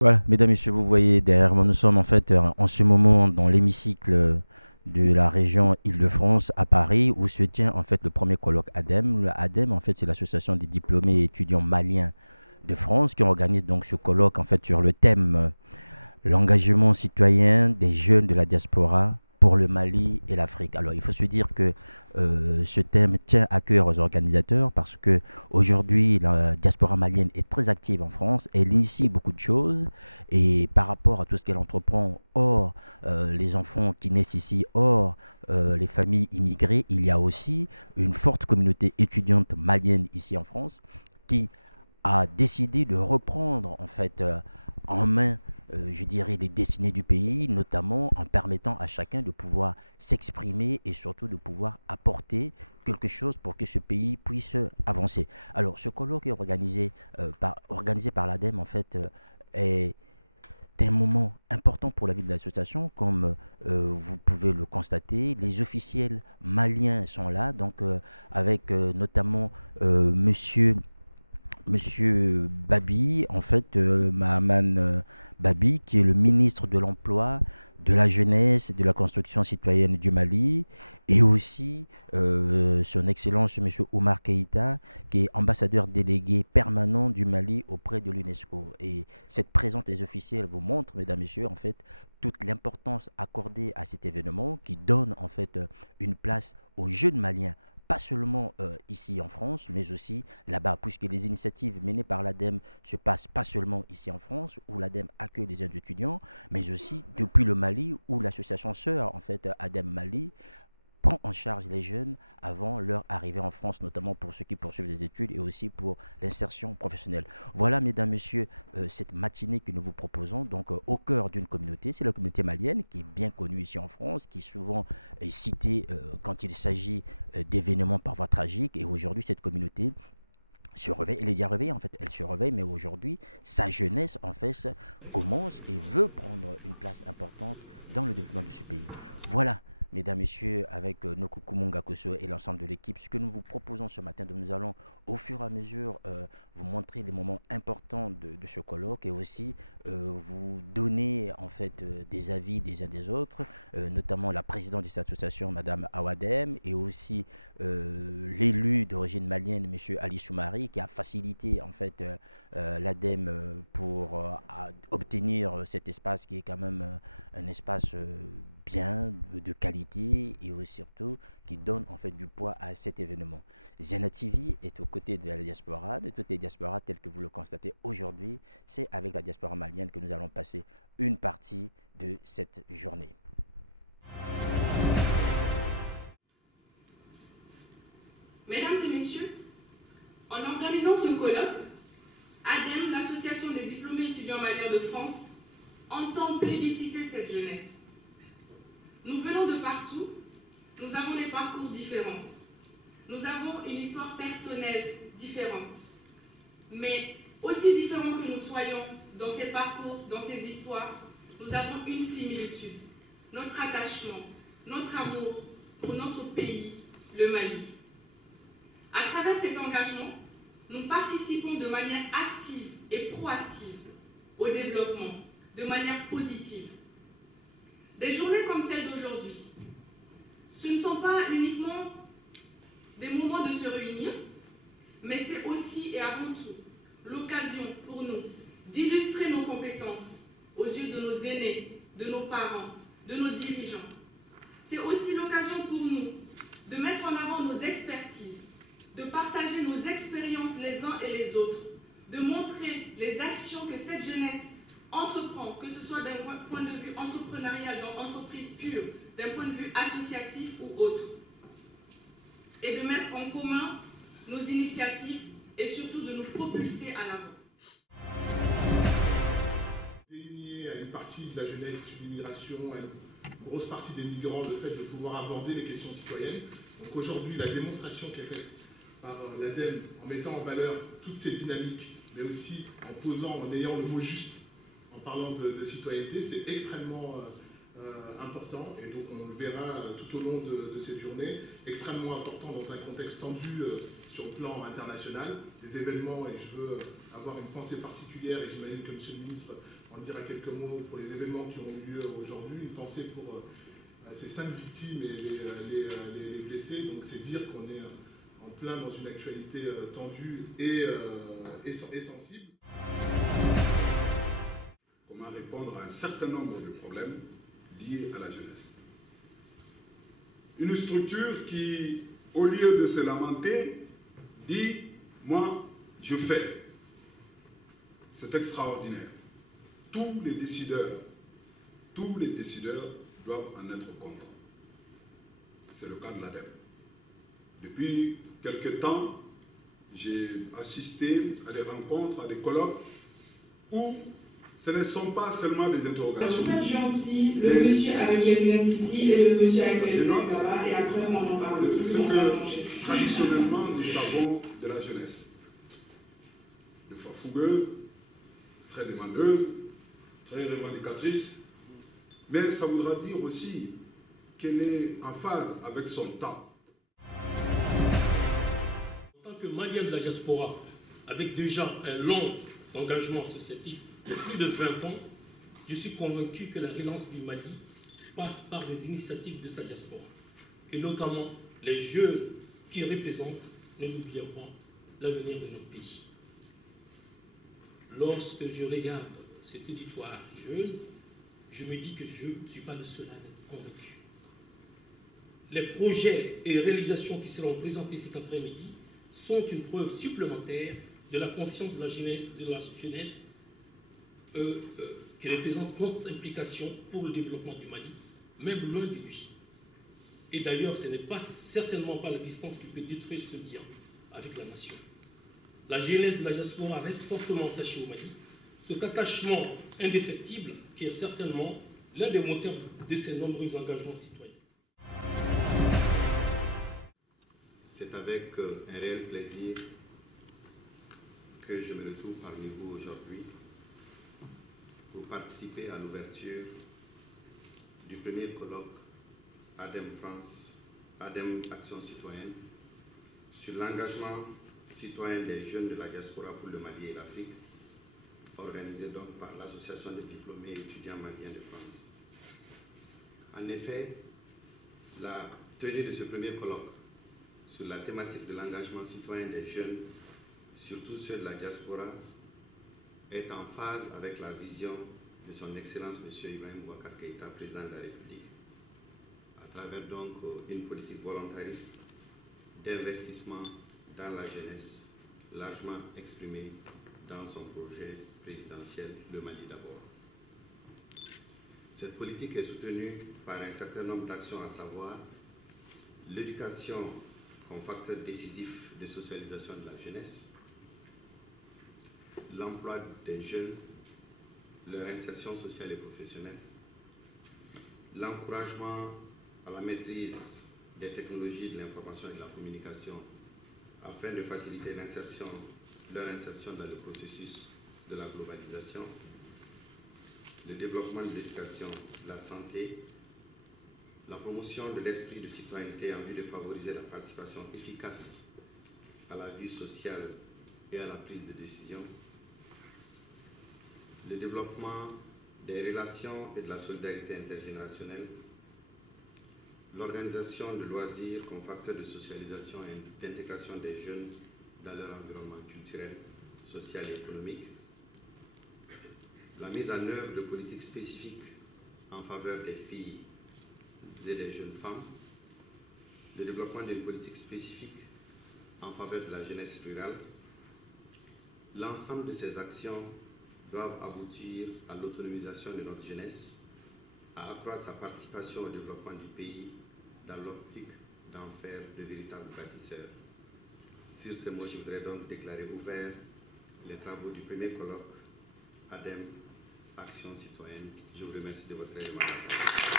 Voilà, mesdames, messieurs, vous voyez derrière moi, nous sommes en fait en ce moment dans l'hémicycle de la région Île-de-France à Paris où se tient en fait le premier colloque ADEME. Le ADEME, en fait, c'est l'association des diplômés et étudiants maliens de France qui organise donc ce colloque en fait sur le thème l'engagement citoyen des jeunes de la diaspora pour le Mali et l'Afrique. Alors, il faut se dire que ce thème tient à cœur aux organisateurs parce que aujourd'hui, la diaspora malienne est très active en France. Elle initie beaucoup de choses et par rapport à tout ce qu'elle entreprend hors les enfants qui naissent ici, hors les familles immigrées, il y a aussi une forte communauté étudiante malienne ici en France qui a décidé de reprendre en fait en main, je dirais, les destinées du pays, notamment en permettant à chacun de pouvoir s'exprimer et surtout de pouvoir apporter quelque chose pour que ce pays puisse avancer. Alors, ce colloque est organisé par l'ADEME, en fait, est un moment important pour la vie de l'association, comme vous pouvez le constater. Les officiels maliens sont là, donc avec notamment monsieur Babi, en fait, Mahaman Babi, qui est le ministre de l'Emploi, de la Jeunesse, de la Construction citoyenne du Mali, et aussi son Excellence Monsieur Omar Keïta, qui est ambassadeur délégué permanent du Mali auprès de l'UNESCO. Et cette présence des officiels vous montre, mesdames, messieurs, en fait, toute l'importance accordée à cet événement qui donne en fait une place aux jeunes Maliens pas seulement ici en France, mais aussi là-bas, puisque les initiatives menées par l'ADEME se passent pas seulement ici en France, où l'ADEME accueille des jeunes étudiants, mais aussi depuis le Mali, où l'association sœur, en fait, ADEME Mali, prend en charge les jeunes avant leur arrivée en France, notamment pour ceux qui poursuivent des études et aussi pour l'insertion professionnelle. Voilà, mesdames, messieurs, cette matinée que nous vous proposons, donc au cœur d'une communauté, c'est la communauté malienne qui est bien connue ici en France, qui souvent est citée quand il s'agit d'événements parfois tragiques. Et aujourd'hui, cette communauté se réveille, elle est déjà réveillée en fait, elle se réveille, mais aujourd'hui, sa jeunesse en fait commence et veut prendre une place importante dans le développement de ce pays. Voilà, mesdames, messieurs, avec Noku Kumunga Koso et l'ensemble de l'équipe, ce que nous vous proposons ce matin, donc nous allons au fur et à mesure vous montrer les moments importants de ce colloque et aussi vous donner en fait des avis des uns des autres, notamment la présidente de cette association, Madame Awadem, et aussi l'élu d'origine malienne, M. Ali Soumari, qui a facilité en fait l'ADEME pour obtenir cet espace qui est quand même un espace bien, de qualité et aussi, surtout qui donne en fait du poids à cet événement. Zena TV est aux côtés de la diaspora, de toutes les diasporas telles que vous le constatez aujourd'hui. C'est avec la diaspora malienne que nous allons passer une partie de cette journée. Mesdames et messieurs, en organisant ce colloque, ADEME, l'association des diplômés étudiants maliens de France, entend plébisciter cette jeunesse. Nous venons de partout, nous avons des parcours différents, nous avons une histoire personnelle différente. Mais aussi différents que nous soyons dans ces parcours, dans ces histoires, nous avons une similitude, notre attachement, notre amour pour notre pays, le Mali. À travers cet engagement, nous participons de manière active et proactive au développement, de manière positive. Des journées comme celle d'aujourd'hui, ce ne sont pas uniquement des moments de se réunir, mais c'est aussi et avant tout l'occasion pour nous d'illustrer nos compétences aux yeux de nos aînés, de nos parents, de nos dirigeants. C'est aussi l'occasion pour nous de mettre en avant nos expertises, de partager nos expériences les uns et les autres, de montrer les actions que cette jeunesse entreprend, que ce soit d'un point de vue entrepreneurial, dans l'entreprise pure, d'un point de vue associatif ou autre, et de mettre en commun nos initiatives et surtout de nous propulser à l'avant. Désigner à une partie de la jeunesse issue de l'immigration, à une grosse partie des migrants, le fait de pouvoir aborder les questions citoyennes. Donc aujourd'hui, la démonstration qui est faite par l'ADEME en mettant en valeur toutes ces dynamiques, mais aussi en ayant le mot juste, en parlant de citoyenneté, c'est extrêmement important, et donc on le verra tout au long de cette journée, extrêmement important dans un contexte tendu sur le plan international, des événements, et je veux avoir une pensée particulière, et j'imagine que M. le ministre en en dira quelques mots pour les événements qui ont eu lieu aujourd'hui. Une pensée pour ces 5 victimes et les blessés. Donc c'est dire qu'on est en plein dans une actualité tendue et sensible. Comment répondre à un certain nombre de problèmes liés à la jeunesse. Une structure qui, au lieu de se lamenter, dit « moi, je fais ». C'est extraordinaire. Tous les décideurs doivent en être contents. C'est le cas de l'ADEM. Depuis quelque temps, j'ai assisté à des rencontres, à des colloques où ce ne sont pas seulement des interrogations. Vous êtes gentil, le monsieur avec les lunettes ici et le monsieur avec les lunettes là-bas, et après on en parle. Ce que traditionnellement nous savons de la jeunesse. Une fois fougueuse, très demandeuse, très revendicatrice, mais ça voudra dire aussi qu'elle est en phase avec son temps. En tant que Malien de la diaspora, avec déjà un long engagement associatif de plus de 20 ans, je suis convaincu que la relance du Mali passe par les initiatives de sa diaspora, et notamment les jeunes qui représentent, ne l'oublions pas, l'avenir de notre pays. Lorsque je regarde cet éditoire jeune, je me dis que je ne suis pas le seul à être convaincu. Les projets et réalisations qui seront présentés cet après-midi sont une preuve supplémentaire de la conscience de la jeunesse, qui représente notre implication pour le développement du Mali, même loin de lui. Et d'ailleurs, ce n'est pas certainement pas la distance qui peut détruire ce lien avec la nation. La jeunesse de la diaspora reste fortement attachée au Mali. Cet attachement indéfectible qui est certainement l'un des moteurs de ses nombreux engagements citoyens. C'est avec un réel plaisir que je me retrouve parmi vous aujourd'hui pour participer à l'ouverture du premier colloque ADEM France, ADEM Action Citoyenne, sur l'engagement citoyen des jeunes de la diaspora pour le Mali et l'Afrique, organisé donc par l'Association des diplômés et étudiants maliens de France. En effet, la tenue de ce premier colloque sur la thématique de l'engagement citoyen des jeunes, surtout ceux de la diaspora, est en phase avec la vision de son Excellence M. Ibrahim Boubacar Keïta, président de la République, à travers donc une politique volontariste d'investissement dans la jeunesse, largement exprimée dans son projet présidentiel « Le Mali d'abord ». Cette politique est soutenue par un certain nombre d'actions, à savoir l'éducation comme facteur décisif de socialisation de la jeunesse, l'emploi des jeunes, leur insertion sociale et professionnelle, l'encouragement à la maîtrise des technologies de l'information et de la communication afin de faciliter leur insertion dans le processus de la globalisation, le développement de l'éducation, de la santé, la promotion de l'esprit de citoyenneté en vue de favoriser la participation efficace à la vie sociale et à la prise de décision, le développement des relations et de la solidarité intergénérationnelle, l'organisation de loisirs comme facteur de socialisation et d'intégration des jeunes dans leur environnement culturel, social et économique, la mise en œuvre de politiques spécifiques en faveur des filles et des jeunes femmes, le développement d'une politique spécifique en faveur de la jeunesse rurale. L'ensemble de ces actions doivent aboutir à l'autonomisation de notre jeunesse, à accroître sa participation au développement du pays dans l'optique d'en faire de véritables bâtisseurs. Sur ces mots, je voudrais donc déclarer ouvert les travaux du premier colloque ADEM Action Citoyenne. Je vous remercie de votre attention.